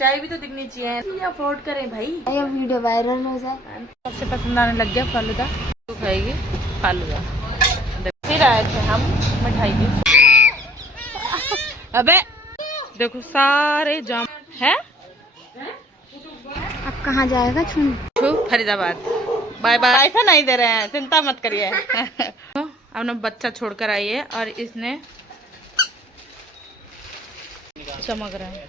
चाय भी तो दिखनी चाहिए, अफोर्ड करें भाई, ये वीडियो वायरल हो जाए। सबसे पसंद आने लग गया फालूदा। तू खाएगी फालूदा। फिर आए थे हम मिठाई की। अबे देखो सारे जाम है। अब कहाँ जाएगा छुन? फरीदाबाद। Bye bye. पैसा नहीं दे रहे हैं, चिंता मत करिए। अपना बच्चा छोड़कर आई है और इसने चमक रहा है।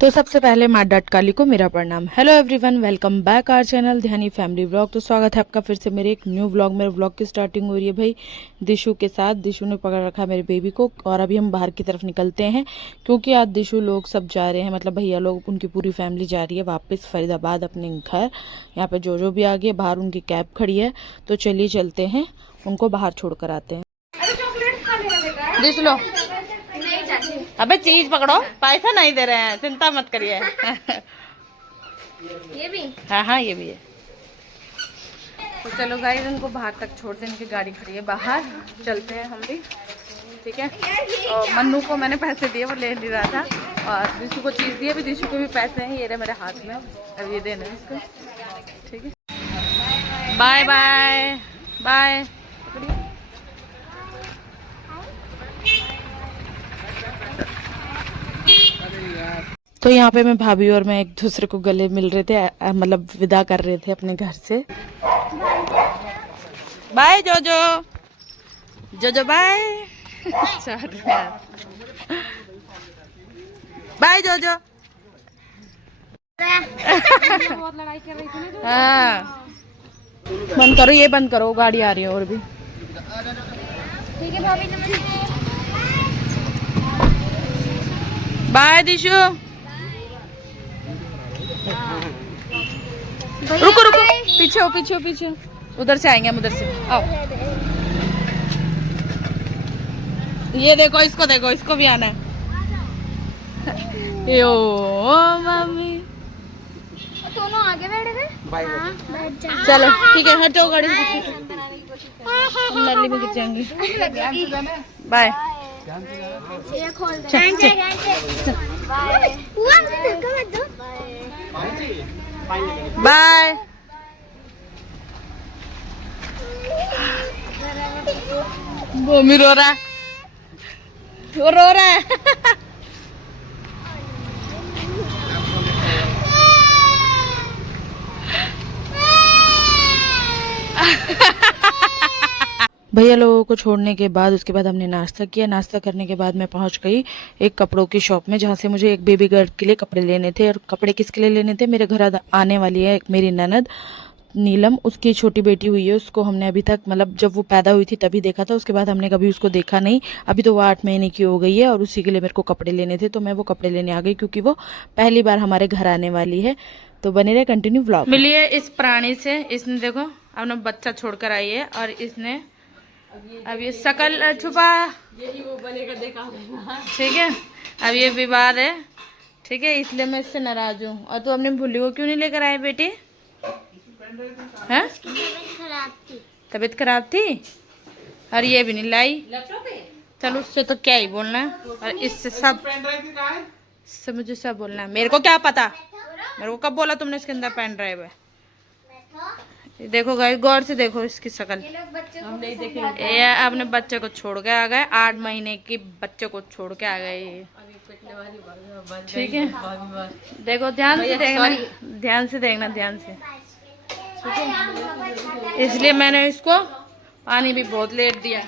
तो सबसे पहले माँ डॉट काली को मेरा प्रणाम। Hello everyone, welcome back our channel Dhyani family vlog. तो स्वागत है आपका फिर से मेरे एक न्यू व्लॉग। मेरे व्लॉग की स्टार्टिंग हो रही है भाई दिशु के साथ। दिशु ने पकड़ रखा मेरे बेबी को और अभी हम बाहर की तरफ निकलते हैं क्योंकि आज दिशु लोग सब जा रहे हैं, मतलब भैया लोग, उनकी पूरी फैमिली जा रही है वापस फरीदाबाद अपने घर। यहाँ पे जो भी आ गए, बाहर उनकी कैब खड़ी है, तो चलिए चलते हैं, उनको बाहर छोड़ कर आते हैं। दिश लो। अबे चीज पकड़ो, पैसा नहीं दे रहे हैं, चिंता मत करिए। ये भी? हाँ ये भी है। तो चलो गाइस, उनको बाहर तक छोड़ते हैं, इनकी गाड़ी खड़ी है बाहर, चलते हैं हम भी, ठीक है। और मन्नू को मैंने पैसे दिए, वो ले नहीं रहा था, और दिशु को चीज़ दी, अभी दिशु को भी पैसे हैं, ये रहे मेरे हाथ में, अब ये देना है इसको, ठीक है। Bye bye bye. तो यहाँ पे मैं भाभी और मैं एक दूसरे को गले मिल रहे थे, मतलब विदा कर रहे थे अपने घर से। बाय जोजो, जोजो बाय। बाय जोजो। बहुत लड़ाई कर रही थी ना। हाँ बंद करो, ये बंद करो, गाड़ी आ रही है और भी। ठीक है भाभी, नमस्ते। बाय दिशु। रुको रुको, पीछे हो पीछे हो पीछे हो। उधर से आएंगे हम, उधर से आओ। ये देखो, इसको देखो, इसको भी आना है। यो मम्मी, दोनों आगे बैठे थे। चलो ठीक है, हटो गाड़ी से, हम नली में गिर जाएंगे। बाय। ये खोल दे। बाय। मम्मी रो रहा है, वो रो रहा है। भैया लोगों को छोड़ने के बाद उसके बाद हमने नाश्ता किया। नाश्ता करने के बाद मैं पहुंच गई एक कपड़ों की शॉप में, जहां से मुझे एक बेबी गर्ल के लिए कपड़े लेने थे। और कपड़े किसके लिए लेने थे? मेरे घर आने वाली है एक मेरी ननद नीलम, उसकी छोटी बेटी हुई है। उसको हमने अभी तक, मतलब जब वो पैदा हुई थी तभी देखा था, उसके बाद हमने कभी उसको देखा नहीं। अभी तो वो 8 महीने की हो गई है और उसी के लिए मेरे को कपड़े लेने थे, तो मैं वो कपड़े लेने आ गई क्योंकि वो पहली बार हमारे घर आने वाली है। तो बने रहे कंटिन्यू व्लॉग। मिलिए इस प्राणी से, इसने देखो अपना बच्चा छोड़कर आई है और इसने अब ये शकल छुपा, यही वो बनेगा, देखा ठीक है। अब ये विवाद है, ठीक है, इसलिए मैं इससे नाराज हूँ। और तू अपने भूली को क्यों नहीं लेकर आए बेटी? हैं? तबीयत खराब थी और ये भी नहीं लाई। चलो उससे तो क्या ही बोलना है, और इससे मुझे सब बोलना है। मेरे को क्या पता, मेरे को कब बोला तुमने इसके अंदर पेन ड्राइव है? देखो गाइस, गौर से देखो इसकी शक्ल। ये अपने बच्चे को छोड़ के आ गए, 8 महीने की बच्चे को छोड़ के आ गए, ठीक है। देखो ध्यान से देखना, ध्यान से देखना, ध्यान से, ठीक है। इसलिए मैंने इसको पानी भी बहुत लेट दिया।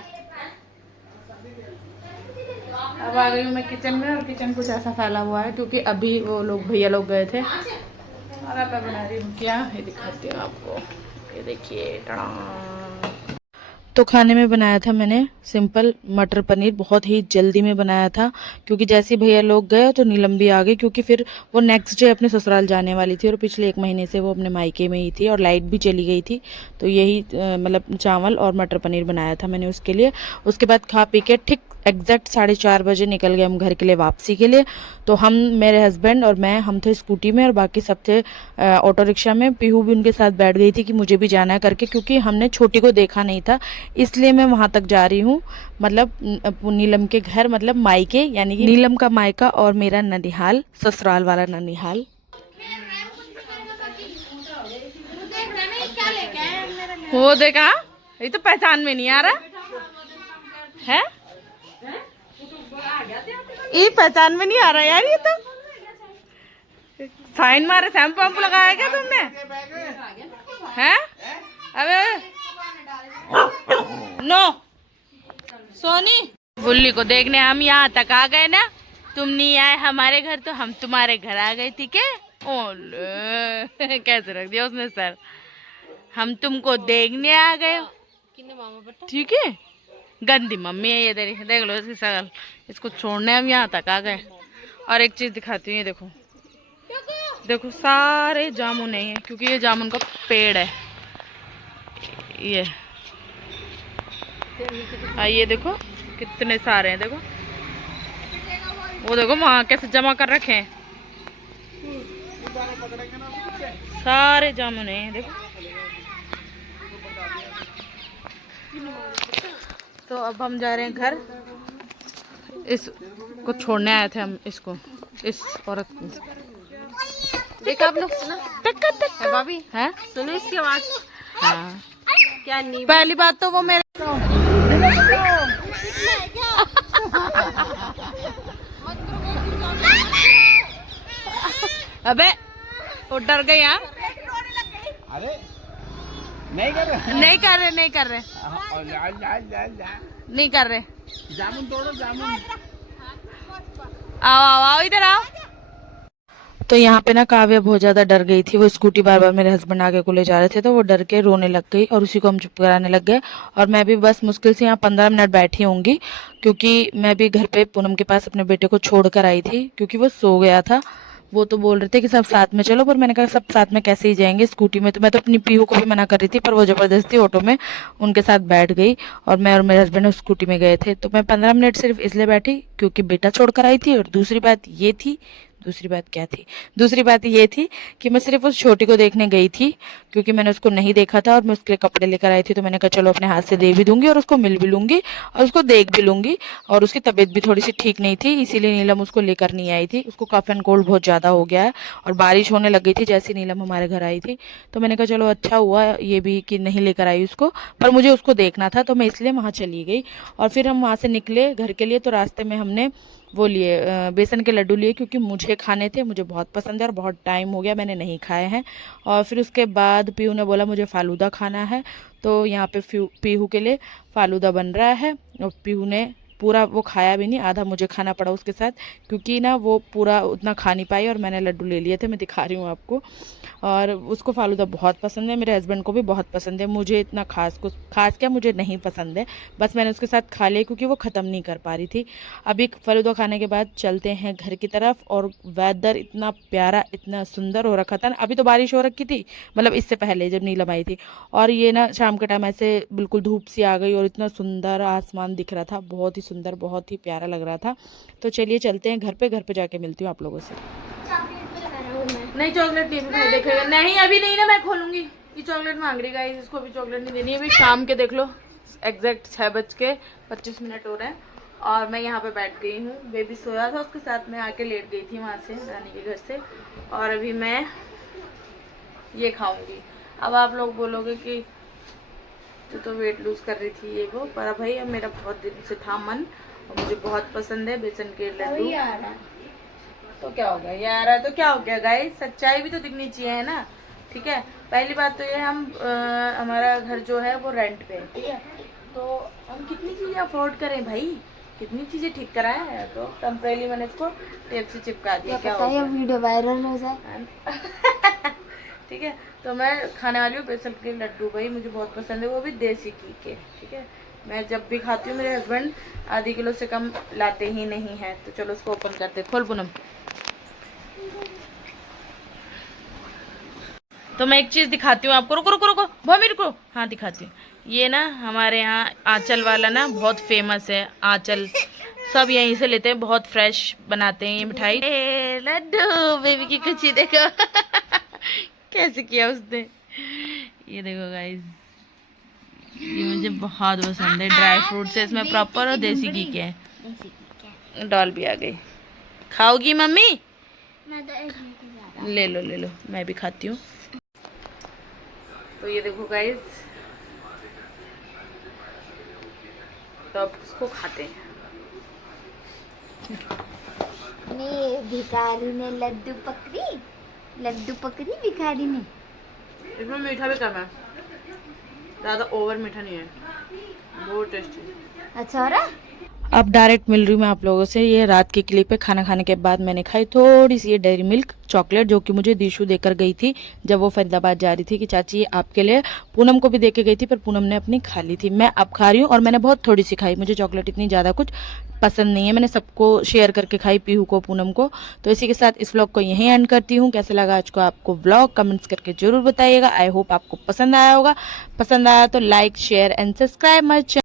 अब आ गई हूँ मैं किचन में, और किचन कुछ ऐसा फैला हुआ है क्योंकि अभी वो लोग भैया लोग गए थे। और अब मैं बना रही हूँ क्या, ये दिखाती हूँ आपको, ये देखिए। तो खाने में बनाया था मैंने सिंपल मटर पनीर, बहुत ही जल्दी में बनाया था क्योंकि जैसे भैया लोग गए तो नीलम भी आ गई, क्योंकि फिर वो नेक्स्ट डे अपने ससुराल जाने वाली थी और पिछले 1 महीने से वो अपने मायके में ही थी और लाइट भी चली गई थी। तो यही मतलब चावल और मटर पनीर बनाया था मैंने उसके लिए। उसके बाद खा पी के ठीक एग्जैक्ट 4:30 बजे निकल गए हम घर के लिए वापसी के लिए। तो हम, मेरे हस्बैंड और मैं, हम थे स्कूटी में और बाकी सब थे ऑटो रिक्शा में। पीहू भी उनके साथ बैठ गई थी कि मुझे भी जाना है करके, क्योंकि हमने छोटी को देखा नहीं था। इसलिए मैं वहाँ तक जा रही हूँ, मतलब नीलम के घर, मतलब मायके, यानी कि नीलम का मायका और मेरा ननिहाल, ससुराल वाला ननिहाल। वो देखा, ये तो पहचान में नहीं आ रहा है, ये पहचान में नहीं आ रहा यार, ये तो साइन मारे, शैम्पू वैम्पू लगाया क्या तुमने हैं? अबे नो सोनी, बुल्ली को देखने हम यहाँ तक आ गए ना, तुम नहीं आए हमारे घर तो हम तुम्हारे घर आ गए, ठीक है? ओले कैसे रख दिया उसने सर, हम तुमको देखने आ गए, ठीक है? गंदी मम्मी है ये तेरी, देख लो इसकी शकल, इसको छोड़ने हम यहाँ तक आ गए। और एक चीज दिखाती हूँ, ये देखो, देखो सारे जामुन है, क्योंकि ये जामुन का पेड़ है, ये देखो कितने सारे हैं, देखो वो देखो वहाँ कैसे जमा कर रखे हैं, सारे जामुन है, देखो। तो अब हम जा रहे हैं घर, इसको छोड़ने आए थे हम, इसको, इस औरत को। देखा आप लोग, सुना टक्का भाभी है, सुनो इसकी आवाज। हाँ। क्या नहीं, पहली बात तो वो मेरे अबे वो डर गई। यहाँ अरे नहीं कर रहे, नहीं कर रहे, नहीं कर रहे, नहीं कर रहे। जामुन तोड़ो, जामुन। आओ आओ आओ, इधर आओ। तो यहाँ पे ना काव्या बहुत ज्यादा डर गई थी, वो स्कूटी बार बार मेरे हस्बैंड आगे को ले जा रहे थे, तो वो डर के रोने लग गई और उसी को हम चुप कराने लग गए। और मैं भी बस मुश्किल से यहाँ 15 मिनट बैठी होंगी, क्योंकि मैं भी घर पे पूनम के पास अपने बेटे को छोड़ कर आई थी, क्योंकि वो सो गया था। वो तो बोल रहे थे कि सब साथ में चलो, पर मैंने कहा सब साथ में कैसे ही जाएंगे, स्कूटी में तो मैं तो अपनी पीहू को भी मना कर रही थी, पर वो जबरदस्ती ऑटो में उनके साथ बैठ गई और मैं और मेरे हस्बैंड स्कूटी में गए थे। तो मैं 15 मिनट सिर्फ इसलिए बैठी क्योंकि बेटा छोड़कर आई थी, और दूसरी बात क्या थी, दूसरी बात ये थी कि मैं सिर्फ उस छोटी को देखने गई थी, क्योंकि मैंने उसको नहीं देखा था और मैं उसके लिए कपड़े लेकर आई थी, तो मैंने कहा चलो अपने हाथ से दे भी दूंगी और उसको मिल भी लूंगी और उसको देख भी लूंगी। और उसकी तबीयत भी थोड़ी सी ठीक नहीं थी, इसीलिए नीलम उसको लेकर नहीं आई थी, उसको कफ एंड कोल्ड बहुत ज्यादा हो गया है और बारिश होने लग गई थी जैसे नीलम हमारे घर आई थी। तो मैंने कहा चलो अच्छा हुआ ये भी कि नहीं लेकर आई उसको, पर मुझे उसको देखना था तो मैं इसलिए वहाँ चली गई। और फिर हम वहाँ से निकले घर के लिए, तो रास्ते में हमने वो लिए बेसन के लड्डू लिए, क्योंकि मुझे खाने थे, मुझे बहुत पसंद है और बहुत टाइम हो गया मैंने नहीं खाए हैं। और फिर उसके बाद पीहू ने बोला मुझे फालूदा खाना है, तो यहाँ पे पीहू के लिए फालूदा बन रहा है। और पीहू ने पूरा वो खाया भी नहीं, आधा मुझे खाना पड़ा उसके साथ, क्योंकि ना वो पूरा उतना खा नहीं पाई और मैंने लड्डू ले लिए थे, मैं दिखा रही हूँ आपको। और उसको फालूदा बहुत पसंद है, मेरे हस्बैंड को भी बहुत पसंद है, मुझे इतना खास क्या मुझे नहीं पसंद है, बस मैंने उसके साथ खा लिया क्योंकि वो ख़त्म नहीं कर पा रही थी। अभी फालूदा खाने के बाद चलते हैं घर की तरफ। और वेदर इतना प्यारा, इतना सुंदर हो रखा था ना, अभी तो बारिश हो रखी थी, मतलब इससे पहले जब नीलम आई थी, और ये ना शाम के टाइम ऐसे बिल्कुल धूप सी आ गई और इतना सुंदर आसमान दिख रहा था, बहुत ही सुंदर, बहुत ही प्यारा लग रहा था। तो चलिए चलते हैं घर पे जाके मिलती हूँ आप लोगों से। नहीं चॉकलेट नहीं भाई, देखेगा नहीं, अभी नहीं ना, मैं खोलूंगी। ये चॉकलेट मांग रही गाइस, इसको अभी चॉकलेट नहीं देनी है। अभी शाम के देख लो एग्जैक्ट 6:25 हो रहे हैं और मैं यहाँ पे बैठ गई हूँ। बेबी सोया था, उसके साथ में आके लेट गई थी वहाँ से नानी के घर से, और अभी मैं ये खाऊंगी। अब आप लोग बोलोगे कि तू तो वेट लूज कर रही थी ये वो, पर भाई अब मेरा बहुत दिन से था मन और मुझे बहुत पसंद है बेसन के लड्डू। तो क्या हो गया यार, तो क्या हो गया गाइस, सच्चाई भी तो दिखनी चाहिए है ना, ठीक है। पहली बात तो ये हम हमारा घर जो है वो रेंट पे है, ठीक है, तो हम कितनी चीज़ें अफोर्ड करें भाई, कितनी चीज़ें ठीक कराया है। तो टेम्परेरी मैंने इसको टेप से चिपका दिया, क्या हो गया, वीडियो वायरल हो जाए। ठीक है। तो मैं खाने वाली हूँ बेसन के लड्डू, भाई मुझे बहुत पसंद है, वो भी देसी घी के, ठीक है। मैं जब भी खाती हूँ, मेरे हस्बैंड आधी किलो से कम लाते ही नहीं हैं। तो चलो उसको ओपन करते, खोल पूनम। तो मैं एक चीज़ दिखाती हूँ आपको, रुको रुको रुको भूमि रुको, हाँ दिखाती हूँ। ये ना हमारे यहाँ आंचल वाला ना बहुत फेमस है, आंचल सब यहीं से लेते हैं, बहुत फ्रेश बनाते हैं ये मिठाई। लड्डू बेबी की खुशी देखो कैसे किया उसने, ये देखो गाइस, ये मुझे बहुत पसंद है, ड्राई फ्रूट्स है इसमें प्रॉपर और देसी घी के है। डॉल भी आ गई। खाओगी मम्मी? ले लो ले लो, मैं भी खाती हूँ। तो ये देखो गाइस, तो अब इसको खाते हैं। भिखारी ने लड्डू पकड़ी भिखारी ने। इसमें मीठा भी कम है, ज़्यादा ओवर मीठा नहीं है, बहुत टेस्टी। अच्छा हो रहा। अब डायरेक्ट मिल रही हूँ मैं आप लोगों से। ये रात की क्लिप है। खाना खाने के बाद मैंने खाई थोड़ी सी ये डेयरी मिल्क चॉकलेट, जो कि मुझे दीशु देकर गई थी जब वो फरीदाबाद जा रही थी कि चाची ये आपके लिए। पूनम को भी दे के गई थी, पर पूनम ने अपनी खा ली थी। मैं अब खा रही हूँ और मैंने बहुत थोड़ी सी खाई, मुझे चॉकलेट इतनी ज़्यादा कुछ पसंद नहीं है। मैंने सबको शेयर करके खाई, पीहू को, पूनम को। तो इसी के साथ इस व्लॉग को यहीं एंड करती हूँ। कैसा लगा आज को आपको व्लॉग, कमेंट्स करके जरूर बताइएगा। आई होप आपको पसंद आया होगा। पसंद आया तो like share and subscribe my channel.